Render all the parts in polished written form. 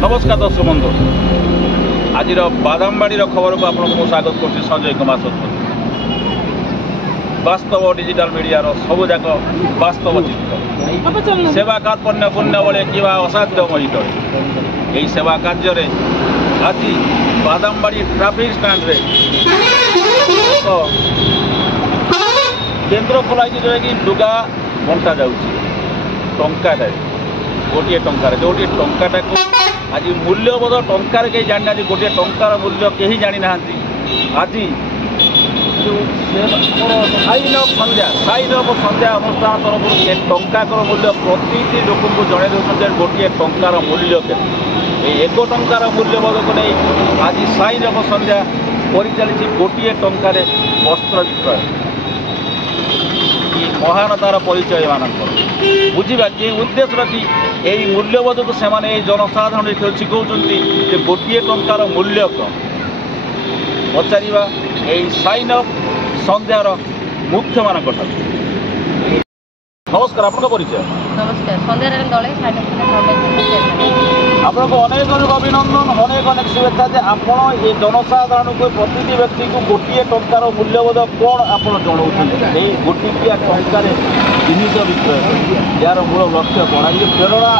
नमस्कार दर्शक बंधु आज बादामबाड़ी खबर को आपको स्वागत कर संजय कुमार सतपथी। वास्तव डिजिटल मीडिया सबुजाक वास्तव चित्र सेवा कार्पण्य पुण्य बड़े कि असाध्य महित यही सेवा कार्य आज बादामबाड़ी ट्राफिक स्टैंड रे केन्द्र खोल जो कि लुगा बंटा जाऊँगी टंकाटे गोटे टंकार जो टंकाटा को आज मूल्यबोध टंकार कहीं जानी ना गोटे टंकार मूल्य कहीं जानी ना आज जो साइन अफ संध्या अनुष्ठान तरफ टंकार मूल्य प्रति लोक को जन दूसरे गोटे टंकार मूल्य के एक टंकार मूल्यबोध को नहीं आज साइन अफ संध्या कर चली गोटे टंकार वस्त्र विक्रय महानतार परिचय मानक बुझा कि उद्देश्य रखी यही मूल्यबोध को सेमाने जनसाधारण शिखाउछन्ति जे गोटे टंकार मूल्य कौन पचारिबा यही साइन अफ संध्यार मुख्य मानक नमस्कार आपन परिचय। नमस्कार संध्यारायण दले साइन अफ आपको अनेक अभिनंदन अनेक अनेक शुभेच्छा जे आपण ये जनसाधारण को प्रति व्यक्ति को गोटे टंकार मूल्यबोध कौन आप जनाऊँ गोटिकिया टंकार जिनिस विक्रय यार मूल लक्ष्य कौन ये प्रेरणा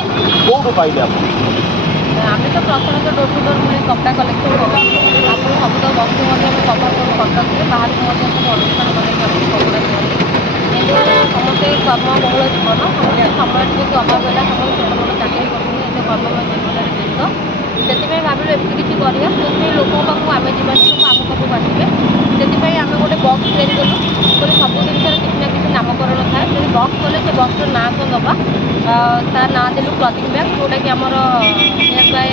कौटू पाइले आप आम तो प्रथम तो डोर टू डोर मैं कपड़ा कलेक्शन करूँ आप सब तो वस्तु कभर करूँ कटक बाहर अनुष्ठान कपड़ा किंतु समस्ते कर्मबहुल जीवन समस्त समय टी अभाव है समस्त छोट मोट चाकरी करूँ एत कर्ममय जीवन व्यस्त से भाविलु एमती किसी करवा जो लोक पाक आम जीवन लोक आम पाक आसवे से आम गोटे बक्स तैयारी कलु सब जिनसर किसी ना किसी नामकरण थाए जो बक्स कले से बक्सर ना तो दबा तार ना देलु क्लथिंग बैग जोटा कि आमर नियर बाय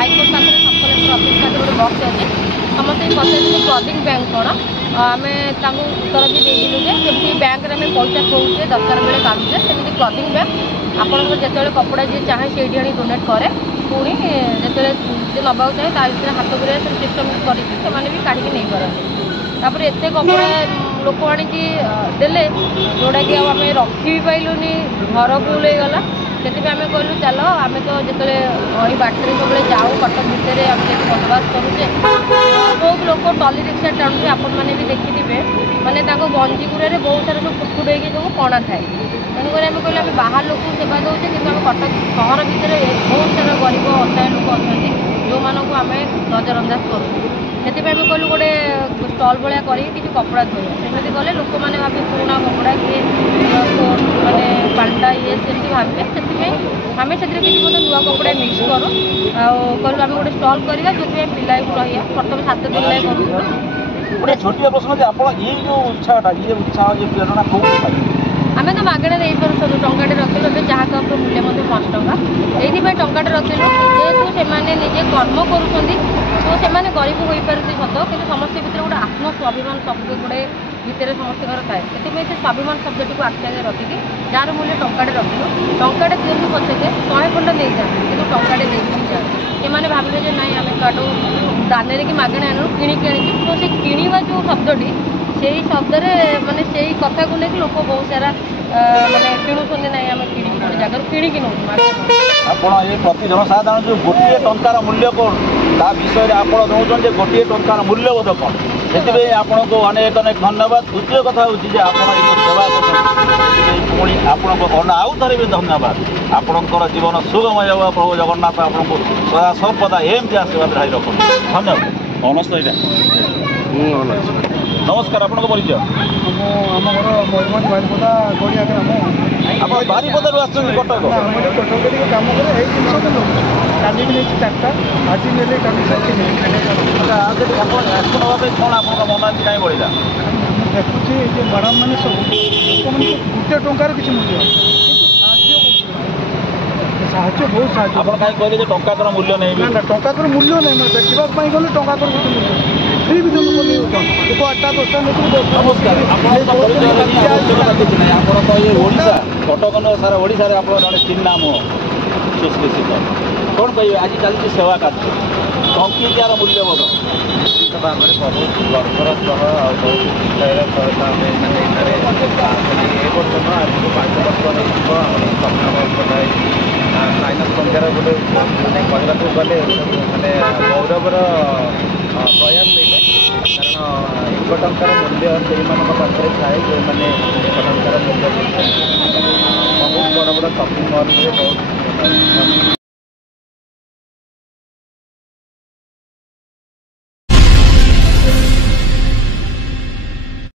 हाईकोर्ट पाखे सब कलेक्टर अफिस पाखे गोटे बक्स अच्छे समस्त पचार क्लथिंग बैग कौन आम उत्तर भी देलु जमी बैंक आम पैसा खोचे दरकार बेले काटुचे सेमती क्लथिंग बैग आपंकर जो कपड़ा जी चाहे से डोनेट करे पुणी जो नवा चाहे ता भर हाथ पूरा सिस्टम करके भी काढ़ी नहीं पारती तापर एत कपड़ा लोक आणिकी देले जोटा कि आम रखी भी पाइलुनि घर फुल हो गला से आम कहलु चल आम तो जो ये बाटर सब जाऊ कटक भितर आम जो बसवास करुचे बहुत लोग टली रिक्शा टाणुचे आपण मैंने भी देखिथे मैंने गंजी गुड़ा बहुत सारा सब फुटफुट होगी सब कणा थाए तेणुक आम कहलु आम बाहर लोक सेवा दौचे कि आम कटक सहर भितर बहुत सारा गरीब असहाय लोक अच्छा जो मानक आम नजरअंदाज करूँ से आम कहलु गोटे स्टल भाया कर कपड़ा धोया सेमती कले लोक मैंने भावे पुराणा कपड़ा किए मैंने पाल्टा ये सेमती भावे से आम से किसी मतलब नुआ कपड़ा मिक्स करूँ कहलु आम गोटे स्टल करवा जो पिला रहा प्रथम 7 दिन लाइ करूँ गोटे छोटिया प्रश्न आप ये जो उत्साहटा ये उत्साह ये प्रेरणा कौन आम तो मागणा नहीं पार्थ टंकाटे रखिलु ए चाह कप मूल्य 5 टंका ये टंकाटे रखिलु जेहेतु से निजे कर्म करुँच तो से गरीब हो पारती सत कि समस्त भर गोटे आत्मस्वाभिमान शब्द गोटे भितर समस्त थाए से स्वाभिमान शब्द को आखि आगे रखिकी जार मूल्य टंकाटे रखिलु टंकाटे दिखु पचे 100 खंड नहीं जाते कि टंकाटे देखिए जाते से भाविले जो नाई आम काटू दान कि मागणा आणु किणिकी आनी तो से किणवा जो शब्दी से शब्द मानने से कथा को लेकिन लोक बहुत सारा मानने किणुंट ना आम कि गोटे जगह किणिकी नौ आप प्रति जनसाधारण जो गोटे टंकार मूल्य कौन ता विषय आप दौरान गोटे टंकार मूल्यबोध कौन से आपन को अनेक अनेक धन्यवाद। द्वितीय कथा हूँ आप सेवा पुणी आपन आउ थे भी धन्यवाद आपणकर जीवन सुगमय हो प्रभु जगन्नाथ आपको सदा सर्वदा एमती आशीर्वाद रही रख धन्यवाद। नमस्ते नमस्कार आपन परिचय आम घर मयूरभ बारिपदा गड़िया ग्राम आप बारिपदा आसते कटक कटक कम करे यही जिन काली भी नहीं 4टा आज ने कौन आप मन कहीं बढ़ा देखुची मैडम मैंने सब लोक मैंने गोटे टंकार किसी मूल्य साहय बहुत साहय आप कहीं कहले टंकार मूल्य नहीं ना टंकार मूल्य नहीं मैं देखा गले टंकार किसी मूल्य फ्री भी लोक नहीं लोक 8टा 10टा नमस्कार आप ये ओडिशा कटक सारा ओडिशा आप जड़े चिन्ना मुह सुश्लेषित कौन कहे आज चलती सेवा कार्य टंकिकार मूल्यबोध ଭାବରେ ବହୁତ ଗର୍ବର ସହ ଆଉ ବହୁତ ଉତ୍ସାହର ସହିତ ଆମେ ମାନେ ଏଠାରେ ଖାଲି ଏ ବର୍ଷ ନୁହଁ ଆଜକୁ 5 ବର୍ଷ ହେଇଯିବ ଆମର ସ୍ୱପ୍ନ କରାଇ ସାଇନସ୍ ସଂଖ୍ୟାର ଗୋଟେ ମାନେ କହିବାକୁ ଗଲେ ମାନେ ଗୌରବର ପ୍ରୟାସ ଏଇଟା କାରଣ 1 ଟଙ୍କାର ମୂଲ୍ୟ ସେଇମାନଙ୍କ ପାଖରେ ଥାଏ ଯେଉଁମାନେ 1 ଟଙ୍କାର ମୂଲ୍ୟ ବହୁତ ବଡ଼ ବଡ଼ ସପିଂ ମଲ୍ରେ ବହୁତ